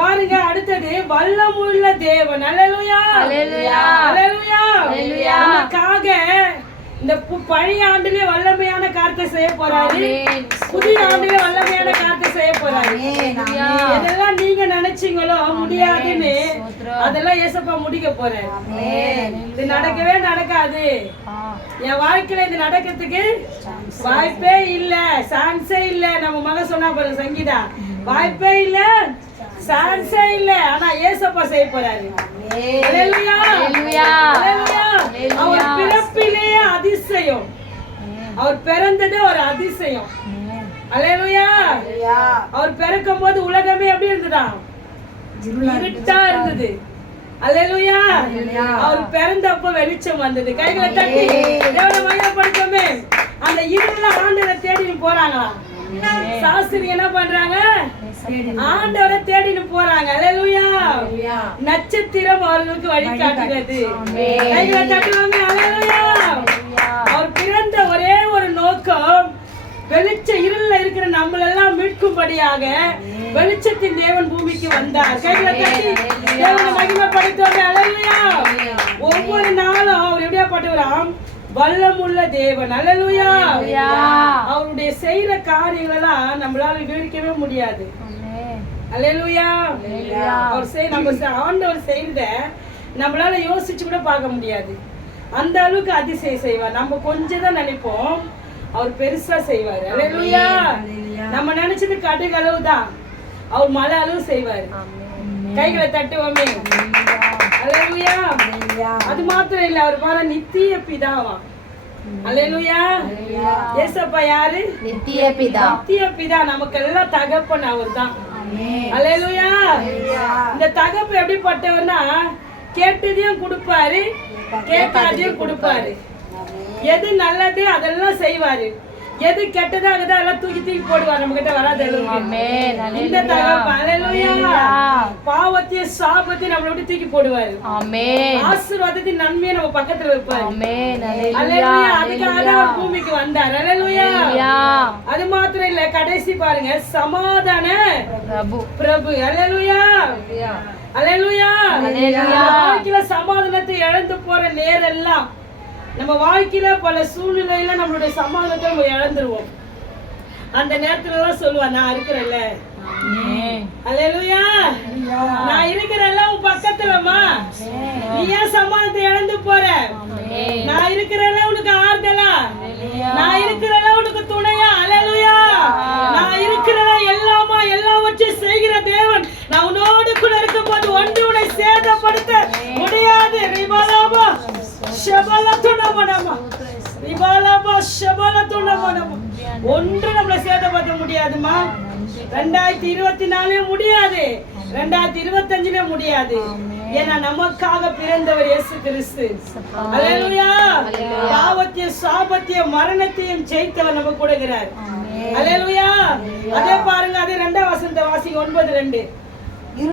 பாருங்க அடுத்தது வல்லமுள்ள தேவன். அல்லேலூயா அல்லேலூயா. அல்லேலூயா அல்லேலூயா. நமக்காக இந்த பழைய ஆண்டுலயே வல்லமையான காரியத்தை செய்ய போறாரு. புதிய ஆண்டுல வல்லமையான காரியத்தை செய்ய போறாரு. எதெல்லாம் நீங்க நினைச்சீங்களோ முடியாதுன்னு அதெல்லாம் ஏசப்பா முடிக்க போறேன் இது நடக்கவே நடக்காது. என் வாழ்க்கையில இது நடக்கிறதுக்கு வாய்ப்பே இல்ல சான்ஸே இல்ல. நம்ம மகன் சொன்னா பாருங்க சங்கீதா. வாய்ப்பே இல்ல. சான்ஸே இல்ல. ஆனா ஏசப்பா செய்ய போறாரு. அவர் பிறப்பிலேயே அதிசயம். அவர் பிறந்ததே ஒரு அதிசயம். அல்லேலூயா அவர் பிறக்கும் போது உலகமே எப்படி இருந்ததா? இருட்டா இருந்தது. அல்லேலூயா அவர் பிறந்தப்ப வெளிச்சம் வந்தது. கைகளை தட்டி தேவனை மகிமைப்படுத்தமே அந்த இருள ஆண்டவரை தேடின்னு போறாங்களாம் சாஸ்திரி என்ன பண்றாங்க? ஆண்டவரை தேடின்னு போறாங்க. அல்லேலூயா நட்சத்திரம் அவர்களுக்கு வழிகாட்டுகிறது. தட்டுவாங்க. அல்லேலூயா அவர் பிறந்த ஒரே ஒரு நோக்கம் வெளிச்ச இருள்ல இருக்கிற நம்மளெல்லாம் மீட்கும்படியாக வெளிச்சத்தின் தேவன் பூமிக்கு வந்தார். கைகளை தட்டி தேவனை மகிமைப்படுத்துவாங்க ஒவ்வொரு நாளும் அவர் எப்படியாப்பட்டவராம்? வல்லமுள்ள தேவன். அல்லேலூயா அவருடைய செய்யற காரியங்கள் எல்லாம் நம்மளால விவரிக்கவே முடியாது. அல்லேலூயா. அவர் செய் நம்ம ஆண்டவர் செய்யறத நம்மளால யோசிச்சு கூட பார்க்க முடியாது. அந்த அளவுக்கு அதிசயம் செய்வார். நம்ம கொஞ்சம் தான் நினைப்போம். அவர் பெருசா செய்வார். அல்லேலூயா. நம்ம நினைச்சது கடுகு அளவு தான். அவர் மலை அளவு செய்வார். கைகளை தட்டுவோமே. அல்லேலூயா. அது மாத்திரம் இல்ல அவர் பாரு நித்திய பிதாவா அல்லேலூயா ஏசப்பா யாரு நித்திய பிதா நித்திய பிதா நமக்கு எல்லாம் தகப்பன் அவர் தான் அல்லேலூயா இந்த தகப்பு எப்படிப்பட்டவர்னா கேட்டதையும் கொடுப்பாரு கேட்காதையும் கொடுப்பாரு. எது நல்லது அதெல்லாம் செய்வாரு. எது கெட்டதாகுதோ அதெல்லாம் தூக்கி தூக்கி போடுவார் நம்ம கிட்ட வராது. இந்த அல்லேலூயா பாவத்தையும் சாபத்தையும் நம்மள விட்டு தூக்கி போடுவாரு. ஆசீர்வாதத்தின் நன்மையை நம்ம பக்கத்துல வைப்பாரு. அதுக்காக தான் பூமிக்கு வந்தார். அது மாத்திரம் இல்ல கடைசி பாருங்க. சமாதான பிரபு. நம்ம வாழ்க்கையில சமாதானத்தை இழந்து போற நேரம் எல்லாம் நம்ம வாழ்க்கையில பல சூழ்நிலையில நம்மளுடைய சமாதானத்தை நம்ம இழந்துருவோம். அந்த நேரத்துல எல்லாம் சொல்லுவா நான் இருக்கிறேன்ல. ஆமென். அல்லேலூயா நான் இருக்கிறேன்ல உன் பக்கத்துலமா நீ ஏன் சமாதானத்தை இழந்து போற. நான் இருக்கிறேன்ல உனக்கு ஆறுதலா? நான் இருக்கிறேன்ல உனக்கு துணையா? அல்லேலூயா நான் இருக்கிறேன்ல எல்லாமா எல்லாவற்றையும் செய்கிற தேவன். நான் உன்னோடு கூட இருக்கும்போது ஒன்று உன்னை சேதப்படுத்த முடியாது. ரிபாலாபா ஷபலத்துணமனமா ஒன்று நம்மளை சேதப்படுத்த முடியாதுமா ரெண்டாயிரத்தி இருபத்தி நாலே முடியாது. ரெண்டாயிரத்தி இருபத்தஞ்சுல முடியாது. ஏன்னா நமக்காக பிறந்தவர் இயேசு கிறிஸ்து. அல்லேலூயா. பாவத்தையும் சாபத்தையும் மரணத்தையும் ஜெயித்தவர் நம்ம கூடுகிறார் அல்லேலூயா. அதே பாருங்க அதே ரெண்டாம் வசனத்தை வாசிங்க ஒன்பது ரெண்டு.